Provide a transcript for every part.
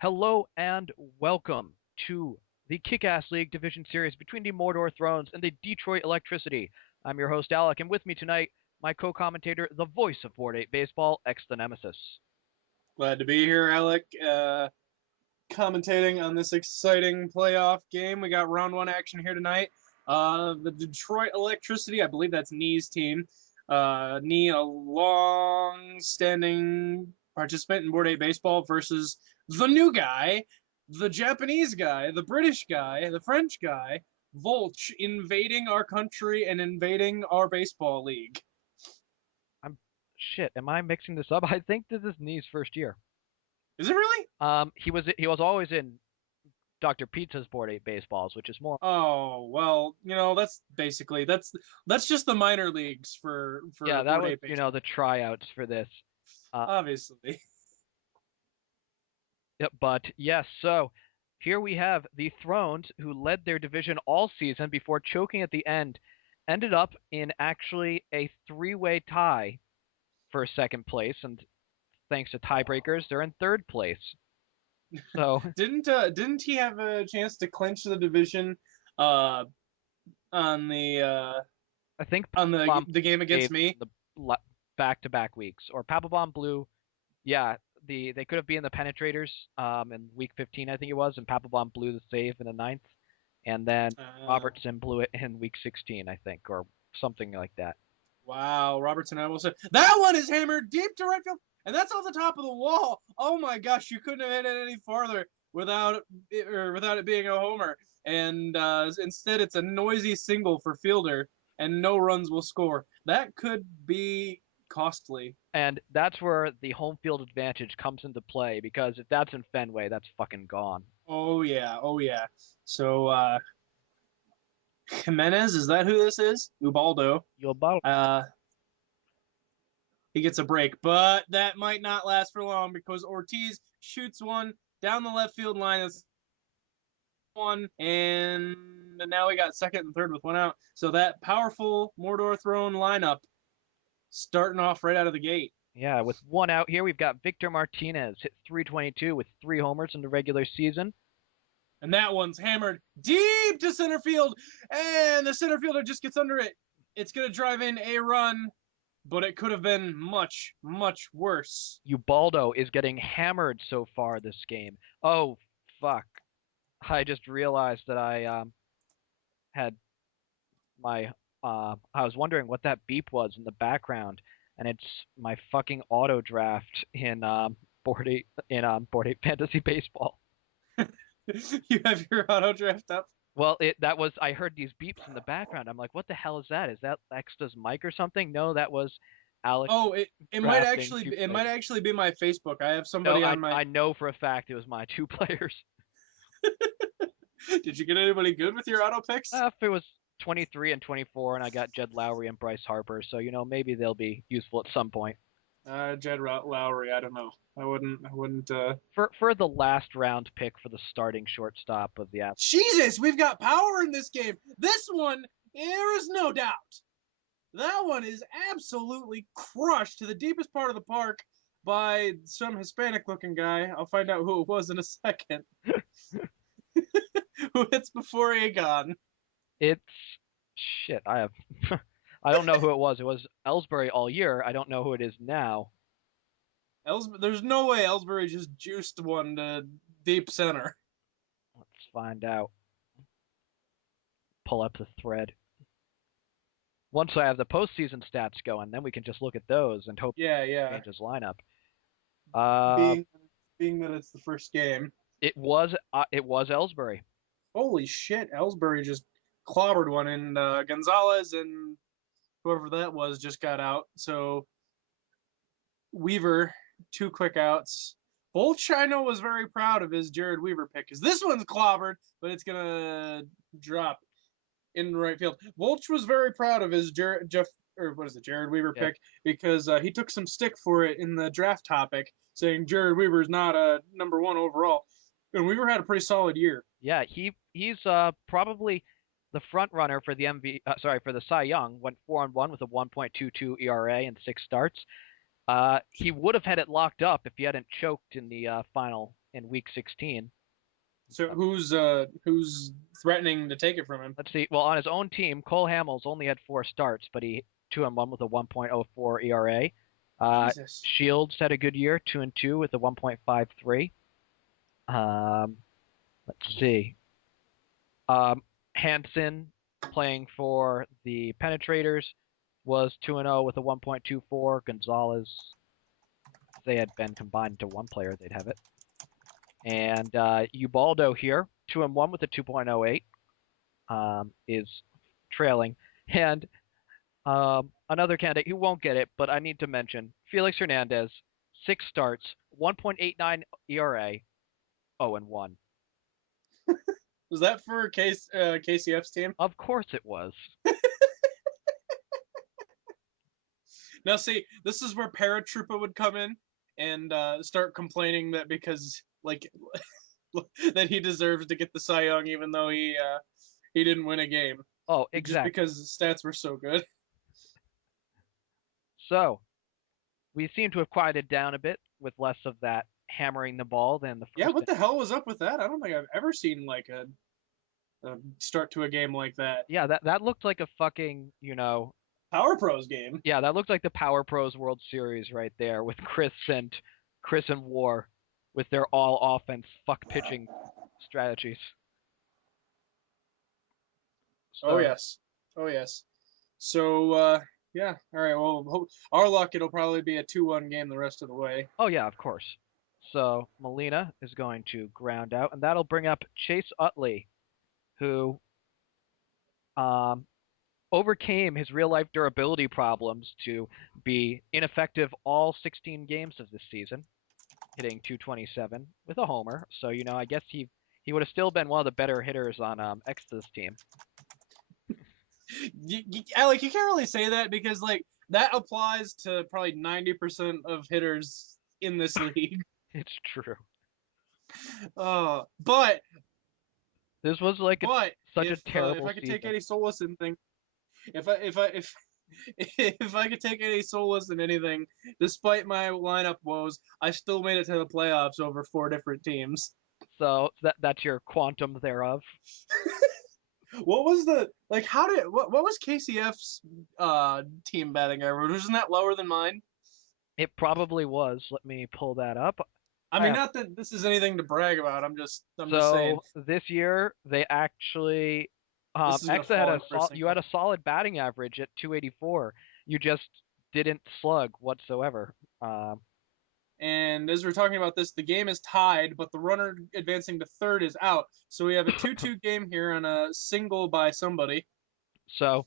Hello and welcome to the Kick-Ass League Division Series between the Mordor Thrones and the Detroit Electricity. I'm your host, Alec, and with me tonight, my co-commentator, the voice of Board 8 Baseball, X the Nemesis. Glad to be here, Alec. Commentating on this exciting playoff game. We got round one action here tonight. The Detroit Electricity, I believe that's Knee's team. Knee, a long-standing participant in Board 8 baseball, versus the new guy, the Japanese guy, the British guy, the French guy, Voltch, invading our country and invading our baseball league. Shit, am I mixing this up? I think this is Knee's first year. Is it really? He was always in Dr. Pizza's Board 8 Baseballs, which is more. Oh, well, that's basically that's just the minor leagues for Yeah, that Board was, 8 baseball. the tryouts for this. Obviously. Yep, but yes, so here we have the Thrones, who led their division all season before choking at the end, ended up in actually a three-way tie for second place, and thanks to tiebreakers, they're in third place. So Didn't he have a chance to clinch the division uh on the I think on Papelbon the game against gave me? the back-to-back weeks, or Papelbon Blue. Yeah, they could have been the penetrators in week 15, I think it was, and Papelbon blew the save in the ninth, and then Uh, Robertson blew it in week 16, I think, or something like that. wow, Robertson almost said that one is hammered deep to right field, and that's off the top of the wall. Oh my gosh, you couldn't have hit it any farther without it being a homer. And instead, it's a noisy single for fielder, and no runs will score. That could be costly. And that's where the home field advantage comes into play, because if that's in Fenway, that's fucking gone. Oh yeah, oh yeah. So Jimenez, is that who this is? Ubaldo. You'll bottle. Uh, he gets a break, but that might not last for long because Ortiz shoots one down the left field line. That's one, and now we got second and third with one out. So that powerful Mordor Throne lineup starting off right out of the gate. Yeah, with one out here, we've got Victor Martinez, hit 322 with 3 homers in the regular season. And that one's hammered deep to center field, and the center fielder just gets under it. It's going to drive in a run, but it could have been much, much worse. Ubaldo is getting hammered so far this game. Oh, fuck. I just realized that I had my I was wondering what that beep was in the background, and it's my fucking auto draft in Board 8 Fantasy Baseball. You have your auto draft up. Well, I heard these beeps in the background. I'm like, what the hell is that? Is that Exta's mic or something? No, that was Alex Oh, it might drafting actually two it might players. actually be my Facebook. I have No, somebody I on my. I know for a fact it was my two players. Did you get anybody good with your auto picks? If it was 23 and 24, and I got Jed Lowry and Bryce Harper, so maybe they'll be useful at some point. Jed Lowry. I don't know. I wouldn't. I wouldn't. For the last round pick for the starting shortstop of the Astros. Jesus, we've got power in this game. This one, there is no doubt. That one is absolutely crushed to the deepest part of the park by some Hispanic-looking guy. I'll find out who it was in a second. Who hits before Egon? It's shit. I have I don't know who it was. It was Ellsbury all year. I don't know who it is now. There's no way Ellsbury just juiced one to deep center. Let's find out. Pull up the thread. Once I have the postseason stats going, then we can just look at those and hope Yeah, he yeah. changes lineup. Uh, Being that it's the first game. it was Ellsbury. Holy shit, Ellsbury just clobbered one, and Gonzalez and whoever that was just got out. So Weaver, 2 quick outs. Voltch, I know, was very proud of his Jared Weaver pick, because this one's clobbered, but it's going to drop in right field. Voltch was very proud of his Jared Weaver Yeah. pick, because he took some stick for it in the draft topic, saying Jared Weaver's not a number one overall. And Weaver had a pretty solid year. Yeah, he's probably the front runner for the for the Cy Young. Went 4-1 with a 1.22 ERA and 6 starts. He would have had it locked up if he hadn't choked in the final in Week 16. So who's threatening to take it from him? Let's see. Well, on his own team, Cole Hamels only had 4 starts, but he 2-1 with a 1.04 ERA. Jesus. Shields had a good year, 2-2 with a 1.53. Let's see. Hansen, playing for the Penetrators, was 2-0 with a 1.24. Gonzalez, if they had been combined into one player, they'd have it. And Ubaldo here, 2-1 with a 2.08, is trailing. And another candidate who won't get it, but I need to mention, Felix Hernandez, 6 starts, 1.89 ERA, 0-1. Was that for KCF's team? Of course it was. Now, see, this is where Paratroopa would come in and start complaining that because that he deserves to get the Cy Young even though he didn't win a game. Oh, exactly. Just because his stats were so good. So, we seem to have quieted down a bit with less of that hammering the ball than the first. Yeah, what the hell was up with that? I don't think I've ever seen like a start to a game like that. Yeah, that looked like a fucking, Power Pros game. Yeah, that looked like the Power Pros World Series right there with Chris and War with their all offense fuck pitching strategies. So, Oh yes. So yeah, all right. Well, our luck it'll probably be a 2-1 game the rest of the way. oh yeah, of course. So Molina is going to ground out, and that'll bring up Chase Utley, who overcame his real life durability problems to be ineffective all 16 games of this season, hitting 227 with a homer. So I guess he would have still been one of the better hitters on X's team. Alec, you can't really say that because that applies to probably 90% of hitters in this league. It's true. But this was such a terrible. If I could season. take any solace in thing, if I could take any solace in anything, despite my lineup woes, I still made it to the playoffs over 4 different teams. So that's your quantum thereof. What was what was KCF's team batting average? Wasn't that lower than mine? It probably was. Let me pull that up. I mean, not that this is anything to brag about. I'm just saying. So this year they actually Exa had a solid batting average at 284. You just didn't slug whatsoever. And as we're talking about this, the game is tied, but the runner advancing to third is out. So we have a 2-2 game here on a single by somebody. So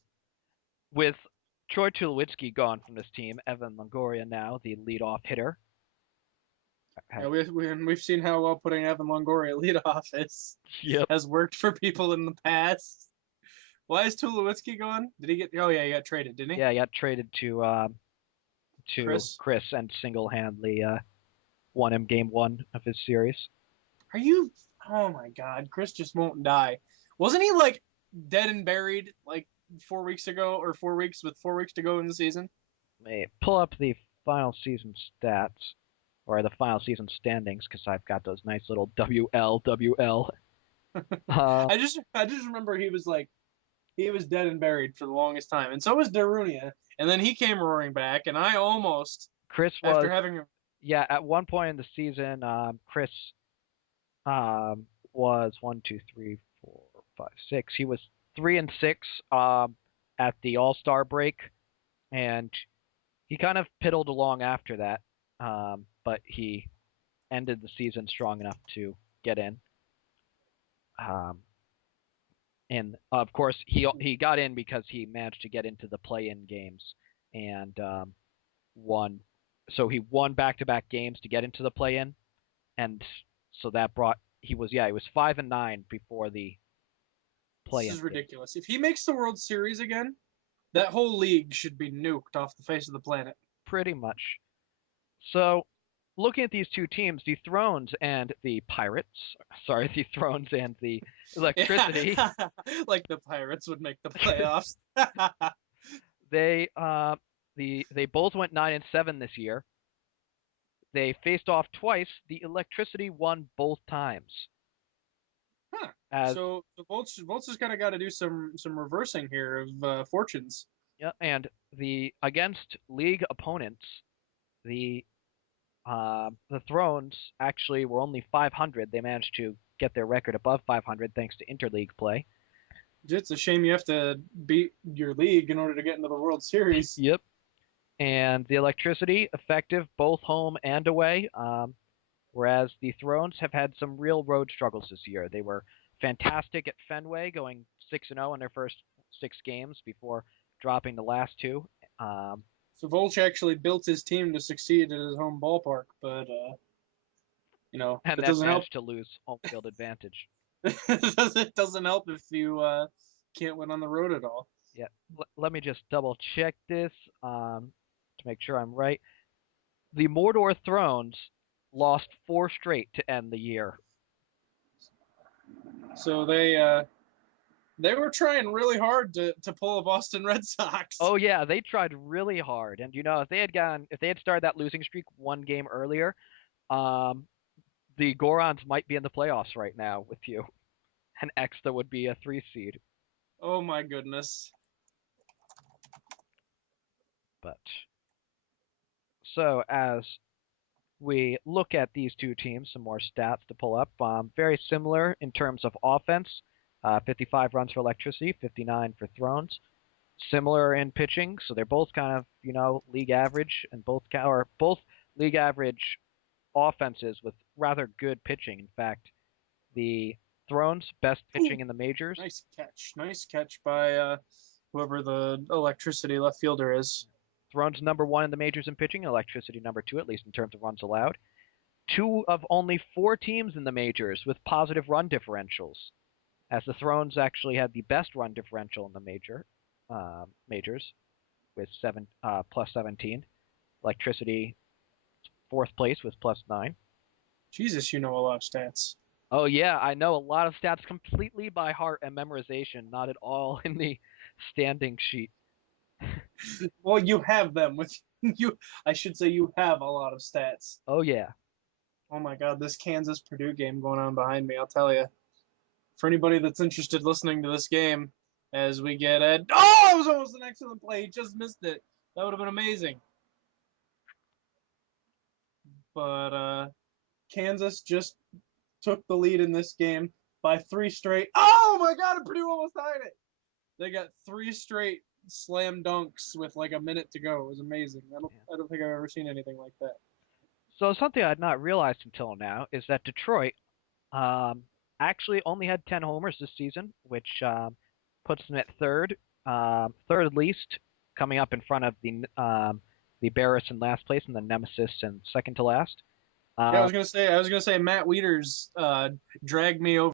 with Troy Tulowitzki gone from this team, Evan Longoria now the leadoff hitter. Yeah, we've seen how well putting Evan Longoria leadoff has worked for people in the past. Why is Tulowitzki gone? Did he get? Oh yeah, he got traded, didn't he? Yeah, he got traded to Chris and single-handedly won him game 1 of his series. Are you? Oh my God, Chris just won't die. Wasn't he dead and buried 4 weeks ago or 4 weeks with 4 weeks to go in the season? Let me pull up the final season stats or the final season standings because I've got those nice little WL. I just remember he was dead and buried for the longest time, and so was Darunia, and then he came roaring back, and I almost Chris was after having at one point in the season, Chris was 1, 2, 3, 4, 5, 6. He was 3-6 at the All-Star break, and he kind of piddled along after that, but he ended the season strong enough to get in. And of course, he got in because he managed to get into the play-in games and won. So he won back-to-back games to get into the play-in, and so that brought he was 5-9 before the play-in. This is ridiculous. If he makes the World Series again, that whole league should be nuked off the face of the planet. Pretty much. So, looking at these two teams, the Thrones and the Pirates. Sorry, the Thrones and the Electricity. Like the Pirates would make the playoffs. They both went 9-7 this year. They faced off twice. The Electricity won both times. Huh. As So the Volts has kind of got to do some reversing here of fortunes. yeah, and the against league opponents, the the Thrones actually were only 500. They managed to get their record above 500 thanks to interleague play. It's a shame you have to beat your league in order to get into the World Series. Yep. And the Electricity effective both home and away. Whereas the Thrones have had some real road struggles this year. They were fantastic at Fenway, going 6-0 in their first 6 games before dropping the last two. So Volch actually built his team to succeed at his home ballpark, but And that then doesn't help. managed to lose home field advantage. It doesn't help if you can't win on the road at all. Yeah, let me just double check this to make sure I'm right. The Mordor Thrones lost 4 straight to end the year. So they were trying really hard to pull a Boston Red Sox. Oh yeah, they tried really hard, and if they had started that losing streak 1 game earlier, um, the Gorons might be in the playoffs right now with you, and Exta would be a 3 seed. Oh my goodness. But so as we look at these two teams, some more stats to pull up. Very similar in terms of offense. 55 runs for Electricity, 59 for Thrones. Similar in pitching, so they're both kind of league average, and both league average offenses with rather good pitching. In fact, the Thrones best pitching in the majors. Nice catch by whoever the Electricity left fielder is. Thrones #1 in the majors in pitching, Electricity #2 at least in terms of runs allowed. 2 of only 4 teams in the majors with positive run differentials, as the Thrones actually had the best run differential in the majors with +17. Electricity 4th place with +9. Jesus, you know a lot of stats. Oh yeah, I know a lot of stats completely by heart and memorization, not at all in the standing sheet. Well, you have them with you. I should say you have a lot of stats. Oh yeah. Oh my God, this Kansas Purdue game going on behind me. I'll tell you. For anybody that's interested listening to this game, as we get at it was almost an excellent play. He just missed it. That would have been amazing. But Kansas just took the lead in this game by 3 straight. Oh my God, and Purdue almost tied it. They got 3 straight slam dunks with like a minute to go. It was amazing. I don't think I've ever seen anything like that. So something I'd not realized until now is that Detroit actually only had 10 homers this season, which puts them at third least, coming up in front of the Barris in last place and the Nemesis in second to last. Yeah, I was gonna say Matt Wieters dragged me over